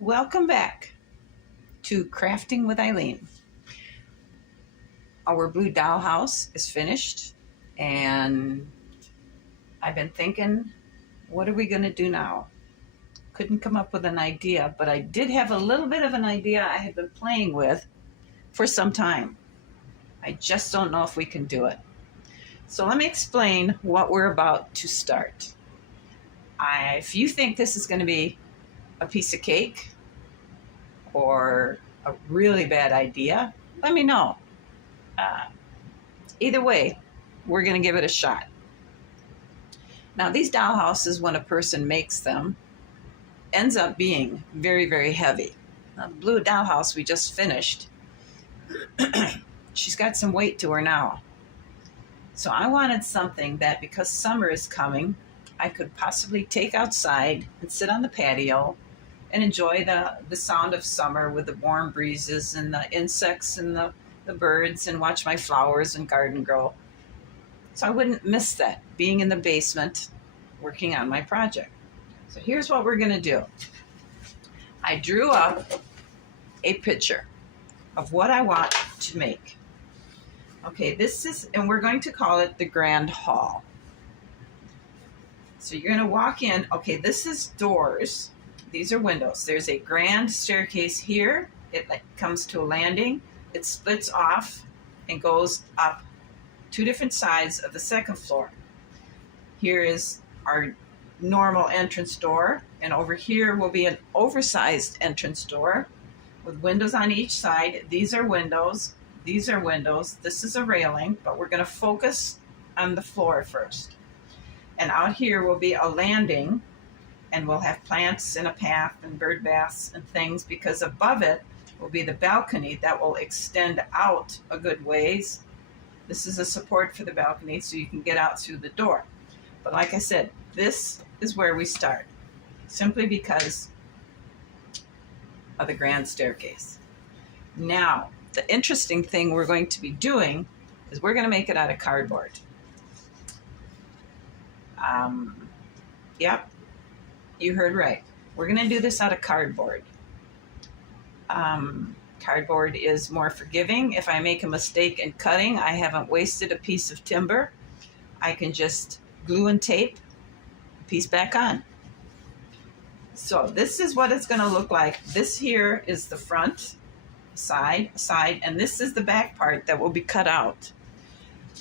Welcome back to Crafting with Eileen. Our blue dollhouse is finished, and I've been thinking, what are we going to do now? Couldn't come up with an idea, but I did have a little bit of an idea I had been playing with for some time. I just don't know if we can do it. So let me explain what we're about to start. If you think this is going to be a piece of cake or a really bad idea, let me know. Either way, we're going to give it a shot. Now, these dollhouses, when a person makes them, ends up being very, very heavy. Now, the blue dollhouse we just finished, she's got some weight to her now. So I wanted something that, because summer is coming, I could possibly take outside and sit on the patio and enjoy the sound of summer with the warm breezes and the insects and the birds, and watch my flowers and garden grow. So I wouldn't miss that, being in the basement working on my project. So here's what we're going to do. I drew up a picture of what I want to make. Okay, this is, and we're going to call it the Grand Hall. So you're going to walk in. Okay, this is doors. These are windows. There's a grand staircase here. It comes to a landing. It splits off and goes up two different sides of the second floor. Here is our normal entrance door, and over here will be an oversized entrance door with windows on each side. These are windows. These are windows. This is a railing, but we're going to focus on the floor first. And out here will be a landing, and we'll have plants and a path and bird baths and things, because above it will be the balcony that will extend out a good ways. This is a support for the balcony so you can get out through the door. But like I said, this is where we start, simply because of the grand staircase. Now, the interesting thing we're going to be doing is we're going to make it out of cardboard. Yep, you heard right. We're going to do this out of cardboard. Cardboard is more forgiving. If I make a mistake in cutting, I haven't wasted a piece of timber. I can just glue and tape the piece back on. So this is what it's going to look like. This here is the front, side, and this is the back part that will be cut out.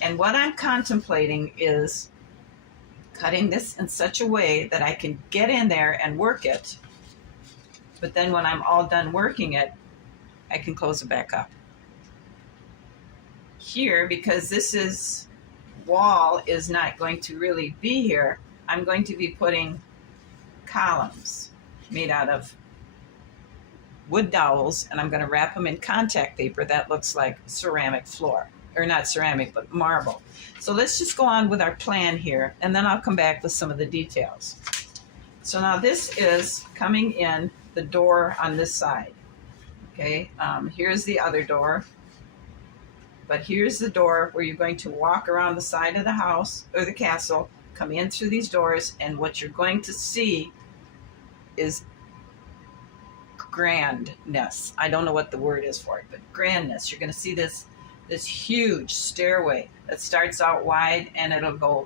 And what I'm contemplating is cutting this in such a way that I can get in there and work it. But then when I'm all done working it, I can close it back up. Here, because this wall is not going to really be here, I'm going to be putting columns made out of wood dowels, and I'm going to wrap them in contact paper that looks like ceramic floor. Or not ceramic, but marble. So let's just go on with our plan here, and then I'll come back with some of the details. So now this is coming in the door on this side. Okay, here's the other door. But here's the door where you're going to walk around the side of the house, or the castle, come in through these doors, and what you're going to see is grandness. I don't know what the word is for it, but grandness. You're going to see this huge stairway that starts out wide, and it'll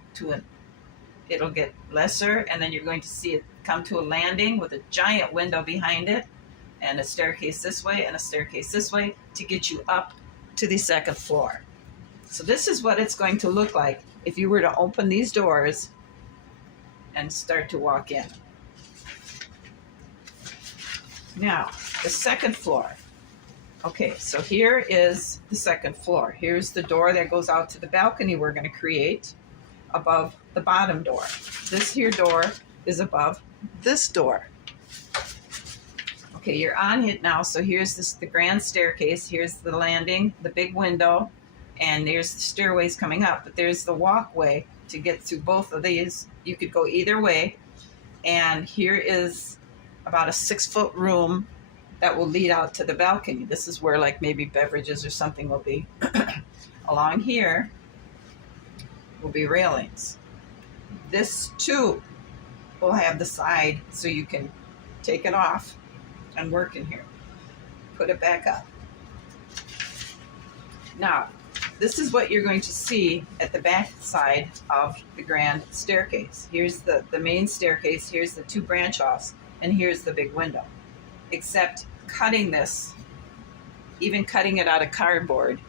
get lesser, and then you're going to see it come to a landing with a giant window behind it, and a staircase this way and a staircase this way to get you up to the second floor. So this is what it's going to look like if you were to open these doors and start to walk in. Now, the second floor. Okay, so here is the second floor. Here's the door that goes out to the balcony we're going to create above the bottom door. This here door is above this door. Okay, you're on it now. So here's the grand staircase. Here's the landing, the big window, and there's the stairways coming up. But there's the walkway to get through both of these. You could go either way. And here is about a 6-foot room that will lead out to the balcony. This is where like maybe beverages or something will be. Along here will be railings. This too will have the side so you can take it off I'm working here. Put it back up. Now, this is what you're going to see at the back side of the grand staircase. Here's the main staircase, here's the two branch offs, and here's the big window. Except cutting this, even cutting it out of cardboard,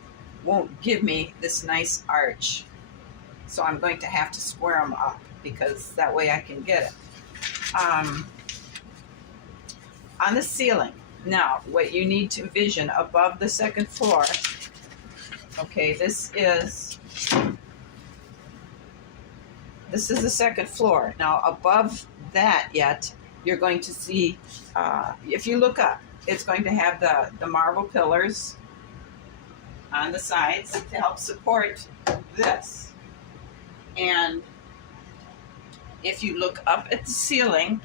won't give me this nice arch. So I'm going to have to square them up because that way I can get it. On the ceiling, now what you need to vision above the second floor, okay, this is the second floor. Now above that yet, you're going to see, if you look up, it's going to have the marble pillars on the sides to help support this. And if you look up at the ceiling,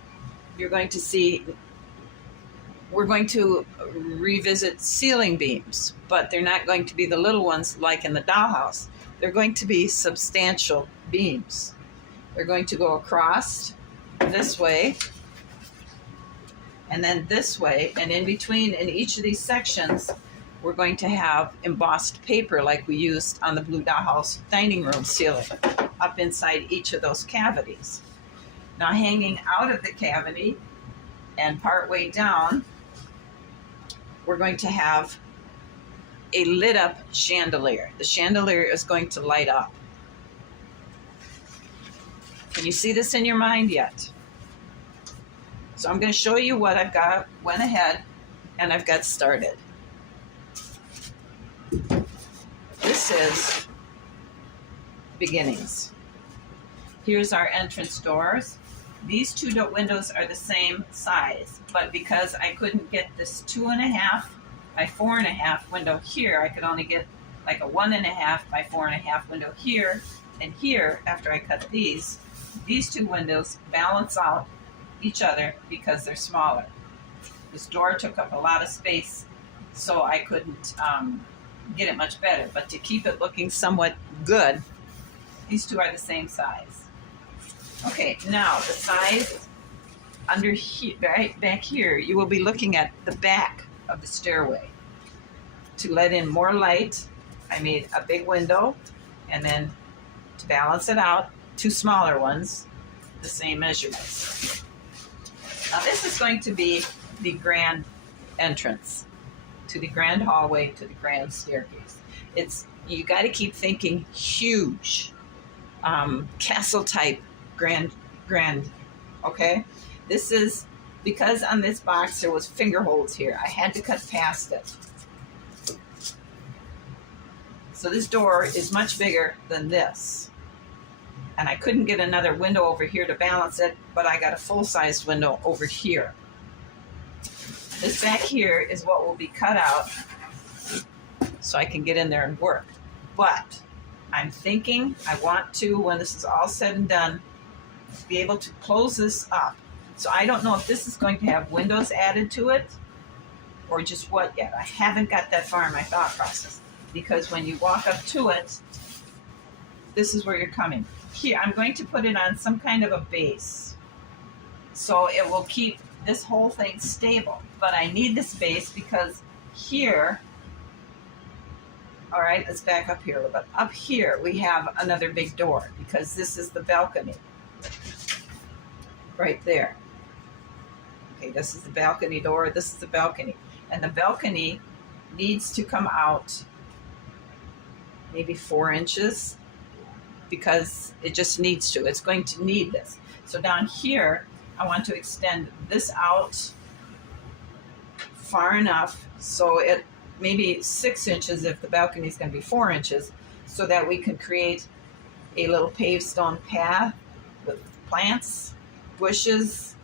you're going to see, we're going to revisit ceiling beams, but they're not going to be the little ones like in the dollhouse. They're going to be substantial beams. They're going to go across this way and then this way, and in between, in each of these sections, we're going to have embossed paper like we used on the blue dollhouse dining room ceiling up inside each of those cavities. Now hanging out of the cavity and partway down, we're going to have a lit up chandelier. The chandelier is going to light up. Can you see this in your mind yet? So I'm going to show you what I've got, went ahead and I've got started. This is beginnings. Here's our entrance doors. These two windows are the same size, but because I couldn't get this 2.5 by 4.5 window here, I could only get like a 1.5 by 4.5 window here and here. After I cut these two windows balance out each other because they're smaller. This door took up a lot of space, so I couldn't get it much better. But to keep it looking somewhat good, these two are the same size. Okay, now the size under here, right back here, you will be looking at the back of the stairway. To let in more light, I made a big window, and then to balance it out, two smaller ones, the same measurements. Now this is going to be the grand entrance to the grand hallway to the grand staircase. You got to keep thinking huge, castle type grand. Okay, this is because on this box there was finger holes here. I had to cut past it. So this door is much bigger than this. And I couldn't get another window over here to balance it, but I got a full-sized window over here. This back here is what will be cut out so I can get in there and work. But I'm thinking I want to, when this is all said and done, be able to close this up. So I don't know if this is going to have windows added to it or just what yet. I haven't got that far in my thought process, because when you walk up to it, this is where you're coming. Here, I'm going to put it on some kind of a base, so it will keep this whole thing stable. But I need this base because here, all right, let's back up here a little bit. Up here, we have another big door because this is the balcony right there. Okay, this is the balcony door, this is the balcony. And the balcony needs to come out maybe 4 inches because it just needs to. It's going to need this. So down here, I want to extend this out far enough so it maybe 6 inches if the balcony is going to be 4 inches, so that we can create a little paved stone path with plants, bushes,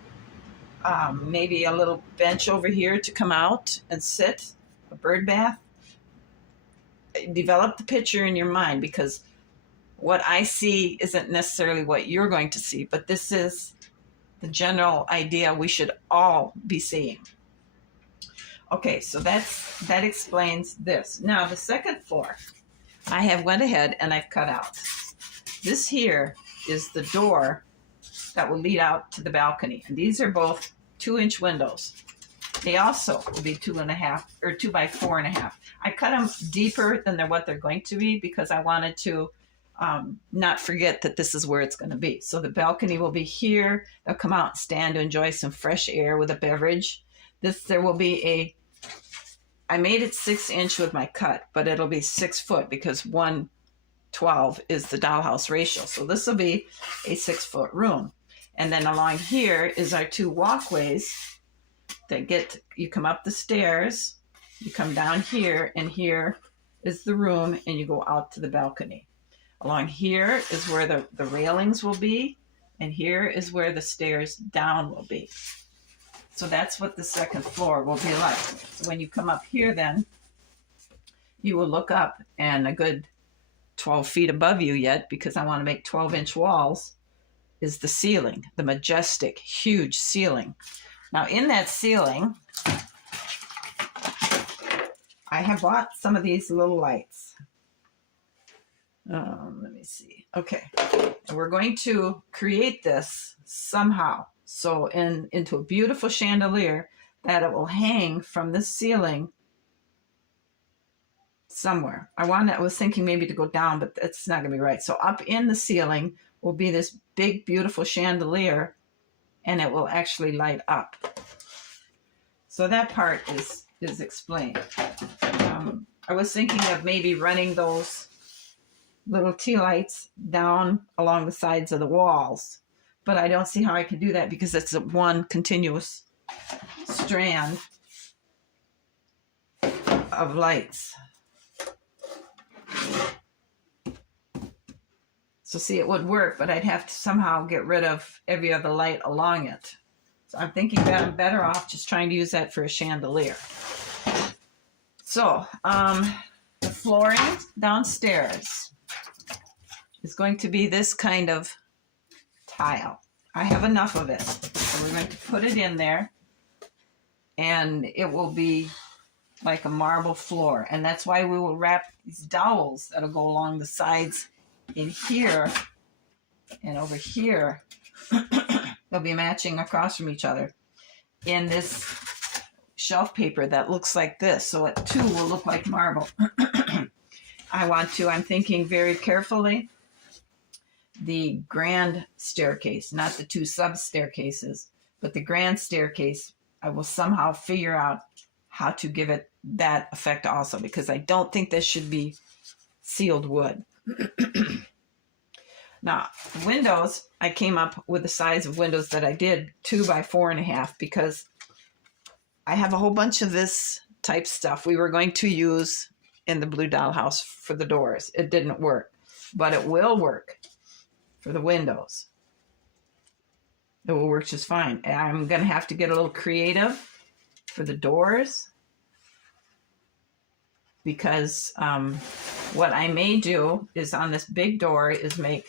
maybe a little bench over here to come out and sit, a bird bath. Develop the picture in your mind, because what I see isn't necessarily what you're going to see, but this is the general idea we should all be seeing. Okay, so that explains this. Now the second floor, I have went ahead and I've cut out. This here is the door that will lead out to the balcony, and these are both 2-inch windows. They also will be 2.5 or 2 by 4.5. I cut them deeper than what they're going to be because I wanted to not forget that this is where it's going to be. So the balcony will be here. They'll come out and stand to enjoy some fresh air with a beverage. There will be I made it 6-inch with my cut, but it'll be 6 foot because 1:12 is the dollhouse ratio. So this will be a 6-foot room. And then along here is our 2 walkways that you come up the stairs, you come down here, and here is the room, and you go out to the balcony. Along here is where the railings will be, and here is where the stairs down will be. So that's what the second floor will be like. So when you come up here, then you will look up, and a good 12 feet above you yet, because I want to make 12-inch walls, is the ceiling, the majestic, huge ceiling. Now in that ceiling, I have bought some of these little lights. Let me see. Okay, we're going to create this somehow. So into a beautiful chandelier that it will hang from the ceiling somewhere. I was thinking maybe to go down, but it's not going to be right. So up in the ceiling will be this big, beautiful chandelier, and it will actually light up. So that part is explained. I was thinking of maybe running those little tea lights down along the sides of the walls, but I don't see how I can do that because it's one continuous strand of lights. So see, it would work, but I'd have to somehow get rid of every other light along it. So I'm thinking that I'm better off just trying to use that for a chandelier. So the flooring downstairs is going to be this kind of tile. I have enough of it. So we're going to put it in there, and it will be like a marble floor. And that's why we will wrap these dowels that'll go along the sides in here and over here. They'll be matching across from each other in this shelf paper that looks like this. So it too will look like marble. I'm thinking very carefully, the grand staircase, not the 2 sub staircases, but the grand staircase, I will somehow figure out how to give it that effect also, because I don't think this should be sealed wood. Now, windows, I came up with the size of windows that I did 2 by 4.5 because I have a whole bunch of this type stuff we were going to use in the blue dollhouse for the doors. It didn't work, but it will work for the windows. It will work just fine. I'm going to have to get a little creative for the doors because what I may do is on this big door is make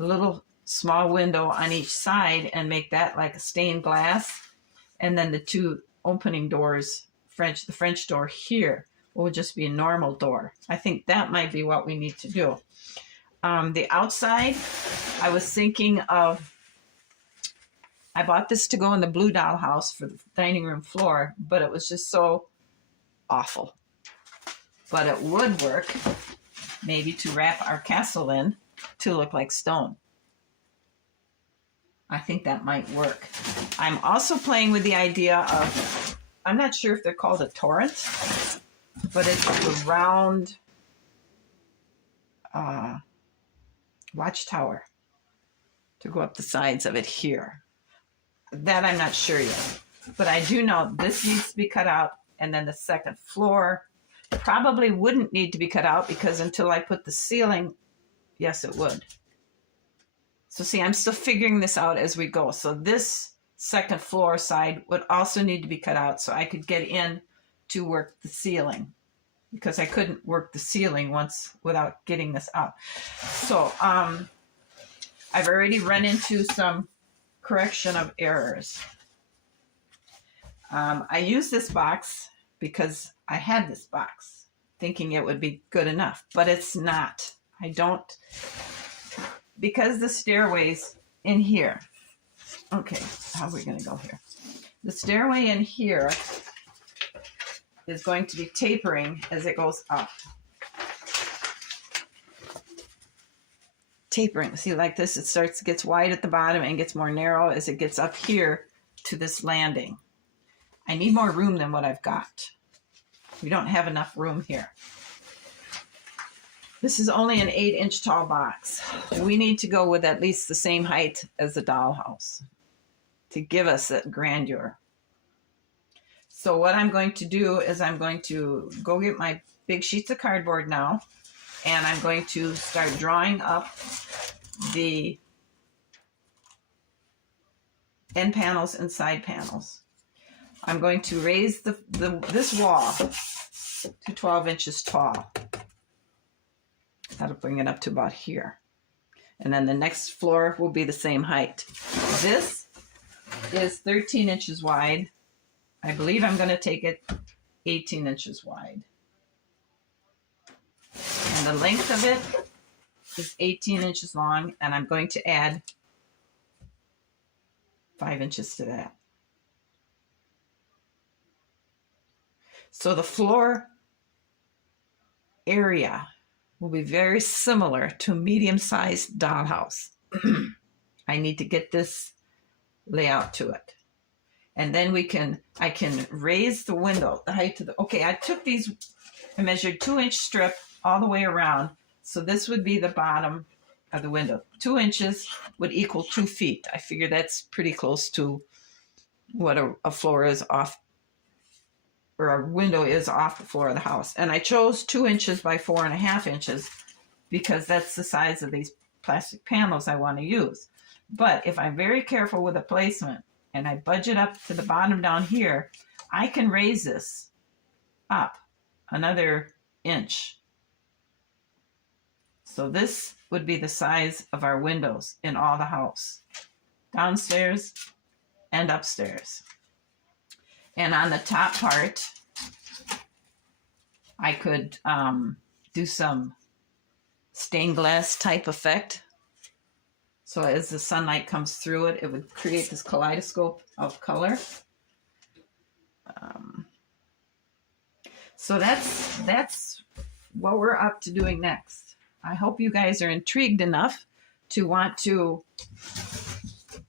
a little small window on each side and make that like a stained glass. And then the 2 opening doors, the French door here will just be a normal door. I think that might be what we need to do. The outside, I was thinking of, I bought this to go in the blue dollhouse for the dining room floor, but it was just so awful. But it would work maybe to wrap our castle in to look like stone. I think that might work. I'm also playing with the idea of, I'm not sure if they're called a torrent, but it's a round watchtower to go up the sides of it here. That I'm not sure yet. But I do know this needs to be cut out, and then the second floor probably wouldn't need to be cut out because until I put the ceiling, yes, it would. So see, I'm still figuring this out as we go. So this second floor side would also need to be cut out so I could get in to work the ceiling, because I couldn't work the ceiling once without getting this out. So I've already run into some correction of errors. I used this box because I had this box thinking it would be good enough, but it's not. I don't, because the stairway's in here. Okay, how are we going to go here? The stairway in here is going to be tapering as it goes up. Tapering. See, like this, it gets wide at the bottom and gets more narrow as it gets up here to this landing. I need more room than what I've got. We don't have enough room here. This is only an 8-inch tall box. We need to go with at least the same height as the dollhouse to give us that grandeur. So what I'm going to do is I'm going to go get my big sheets of cardboard now, and I'm going to start drawing up the end panels and side panels. I'm going to raise this wall to 12 inches tall. That'll bring it up to about here. And then the next floor will be the same height. This is 13 inches wide. I believe I'm going to take it 18 inches wide. And the length of it is 18 inches long, and I'm going to add 5 inches to that. So the floor area will be very similar to a medium-sized dollhouse. I need to get this layout to it. And then I can raise the window, the height of the, okay, I took these, I measured 2-inch strip all the way around. So this would be the bottom of the window. 2 inches would equal 2 feet. I figure that's pretty close to what a floor is off, or a window is off the floor of the house. And I chose 2 inches by 4.5 inches because that's the size of these plastic panels I want to use. But if I'm very careful with the placement and I budget up to the bottom down here, I can raise this up another inch. So this would be the size of our windows in all the house, downstairs and upstairs. And on the top part, I could do some stained glass type effect. So as the sunlight comes through it, it would create this kaleidoscope of color. So that's what we're up to doing next. I hope you guys are intrigued enough to want to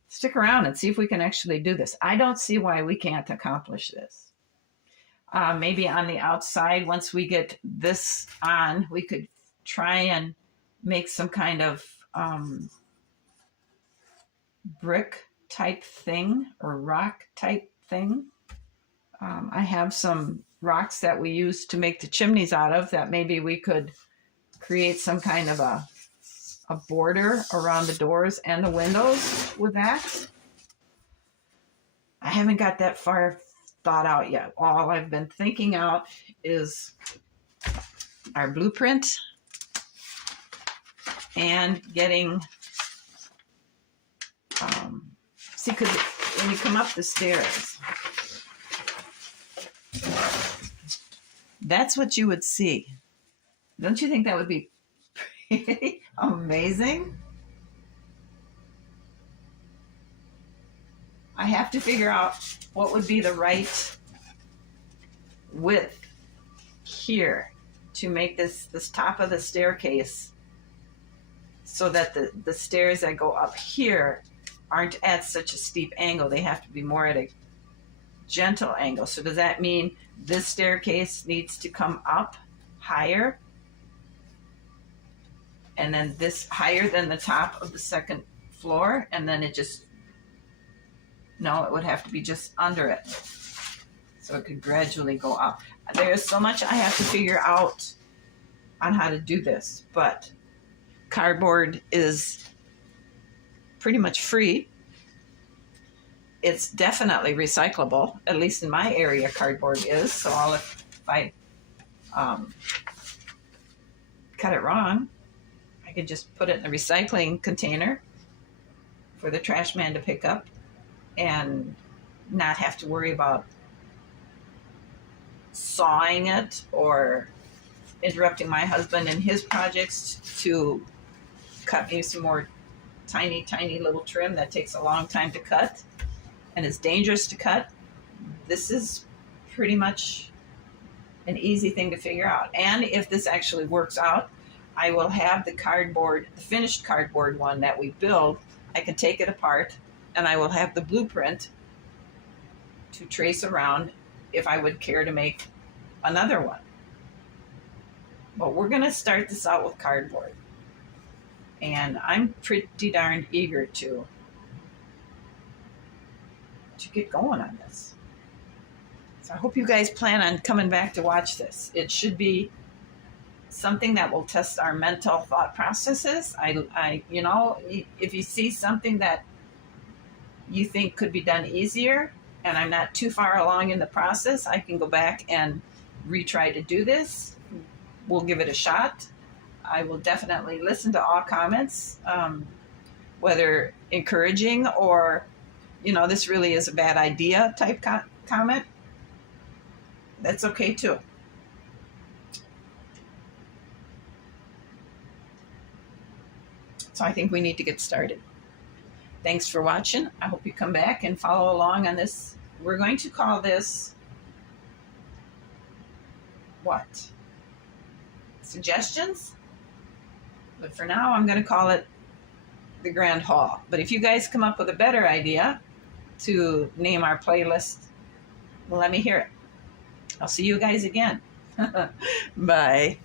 stick around and see if we can actually do this. I don't see why we can't accomplish this. Maybe on the outside, once we get this on, we could try and make some kind of brick type thing or rock type thing. I have some rocks that we use to make the chimneys out of that maybe we could create some kind of a border around the doors and the windows with that. I haven't got that far thought out yet. All I've been thinking out is our blueprint and getting, see, because when you come up the stairs, that's what you would see. Don't you think that would be pretty amazing? I have to figure out what would be the right width here to make this top of the staircase so that the stairs that go up here aren't at such a steep angle. They have to be more at a gentle angle. So does that mean this staircase needs to come up higher? And then this higher than the top of the second floor, and then it just, no, it would have to be just under it. So it could gradually go up. There's so much I have to figure out on how to do this, but cardboard is pretty much free. It's definitely recyclable, at least in my area cardboard is. So if I cut it wrong, I could just put it in a recycling container for the trash man to pick up and not have to worry about sawing it or interrupting my husband in his projects to cut me some more tiny little trim that takes a long time to cut and is dangerous to cut. This is pretty much an easy thing to figure out. And if this actually works out, I will have the cardboard, the finished cardboard one that we build. I can take it apart and I will have the blueprint to trace around if I would care to make another one. But we're going to start this out with cardboard. And I'm pretty darn eager to get going on this. So I hope you guys plan on coming back to watch this. It should be something that will test our mental thought processes. You know, if you see something that you think could be done easier and I'm not too far along in the process, I can go back and retry to do this. We'll give it a shot. I will definitely listen to all comments, whether encouraging or, you know, this really is a bad idea type comment. That's okay too. So I think we need to get started. Thanks for watching. I hope you come back and follow along on this. We're going to call this what? Suggestions? But for now, I'm going to call it the Grand Hall. But if you guys come up with a better idea to name our playlist, well, let me hear it. I'll see you guys again. Bye.